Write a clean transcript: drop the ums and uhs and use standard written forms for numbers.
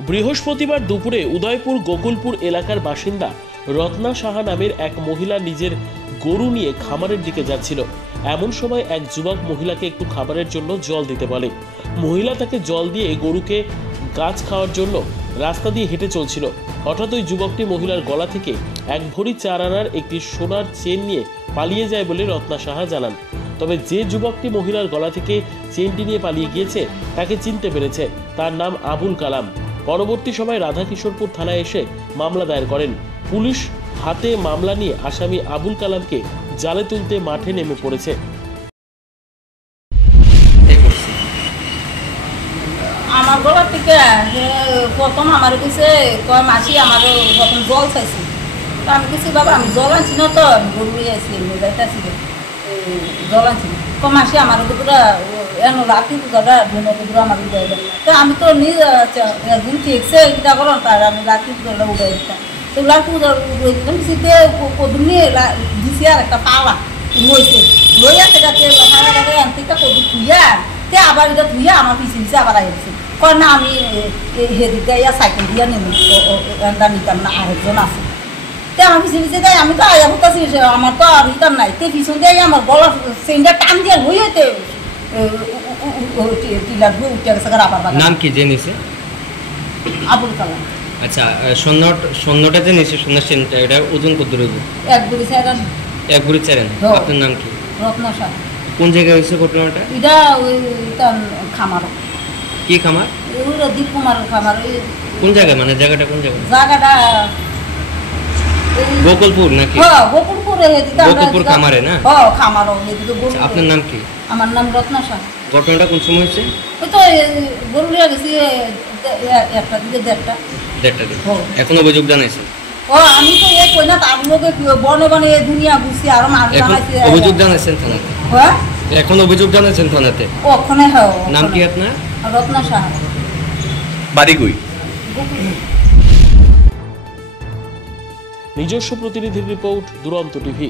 বৃহস্পতিবার দুপুরে উদয়পুর গোকুলপুর এলাকার বাসিন্দা রত্না সাহা নামের এক মহিলা নিজের গরু নিয়ে খামারের দিকে যাচ্ছিল। এমন সময় এক যুবক মহিলাকে একটু খাবারের জন্য জল দিতে বলে। মহিলা তাকে জল দিয়ে গরুকে গাছ খাওয়ার জন্য রাস্তা দিয়ে হেঁটে চলছিল। হঠাৎ ওই যুবকটি মহিলার গলা থেকে 1 ভরি 4 আনার একটি সোনার চেন নিয়ে পালিয়ে যায় বলে রত্না সাহা জানান। তবে যে যুবকটি মহিলার গলা থেকে চেনটি নিয়ে পালিয়ে গিয়েছে তাকে চিনতে পেরেছে। তার নাম আবুল কালাম। পরবর্তী সময় রাধাকিশোরপুর থানায় এসে মামলা দায়ের করেন পুলিশ। হাতে মামলা নিয়ে আসামি আবুল কালামকে জালে তুলতে মাঠে নেমে পড়েছে। আমার গলা থেকে প্রথম আমার কাছে কয় মাসি আমার প্রথম জল চাইছি। তো আমি কিছু বাবা আমি জল আনছি না, তো আমি গরু নিয়ে আসি যাইতেছি জল আনছি কয় মাসি আমার দুপুরা এন রাত্রি পূজাটা দুপুরা আমার উঠাই দেন। তো আমি তো নিজে একদিন ঠিকছে এটা করলাম, তার আমি রাত্রি পূজাটা উঠাই দিতাম। তো রাত্রি পূজা উঠাই দিতাম শীতে কদুম নিয়ে দিছি আর একটা পালা লইছে লইয়া সেটাতে আনতে কদু ধুইয়া তে আবার এটা ধুইয়া আমার পিছিয়ে পিছিয়ে আবার আসছে। কয় না আমি হেদিতে ইয়া সাইকেল দিয়া নেব নিতাম না, আরেকজন আছে। তে আমার পিছিয়ে পিছিয়ে দেয়, আমি তো আয়া ভুতাছি, আমার তো আর নিতাম নাই। তে পিছন দিয়ে আমার গলার চেনটা টান দিয়ে হইতে টিলার উঠে গেছে রাবার বাগান। নাম কি জেনেছে? আবুল কালাম। আচ্ছা, স্বর্ণটা যে নিছে, সোনার চেনটা, এটা ওজন কত রইব? 1 ভরি 4 আনা। 1 ভরি 4 আনা। আপনার নাম কি? রত্না সাহা। কোন জায়গায় হয়েছে ঘটনাটা? এটা ওই তার খামার। কি খামার? ওই দীপ কুমারের খামার। কোন জায়গায়, মানে জায়গাটা কোন জায়গায়? জায়গাটা গোকুলপুর নাকি? হ্যাঁ, গোকুলপুরে হেদিকে। গোকুলপুর খামারে না? হ্যাঁ, খামারও হেদিকে গোকুলপুর। আপনার নাম কি? আমার নাম রত্না সাহা। ঘটনাটা কোন সময় হয়েছে? ওই তো গরু লিয়ে গেছি 1টা দিকে 1:30টা। এখন অভিযোগ জানাইছে? ও আমি তো কই না, তার লোকে বনে বনে দুনিয়া ঘুরছি, আরো মাছ জানাইছে। অভিযোগ জানাইছেন থানাতে? হ্যাঁ, এখন অভিযোগ জানাইছেন থানাতে? ওখানে। হ্যাঁ। নাম কি আপনার? রত্না সাহা। বাড়ি কই? নিজস্ব প্রতিনিধির রিপোর্ট, দুরন্ত টিভি।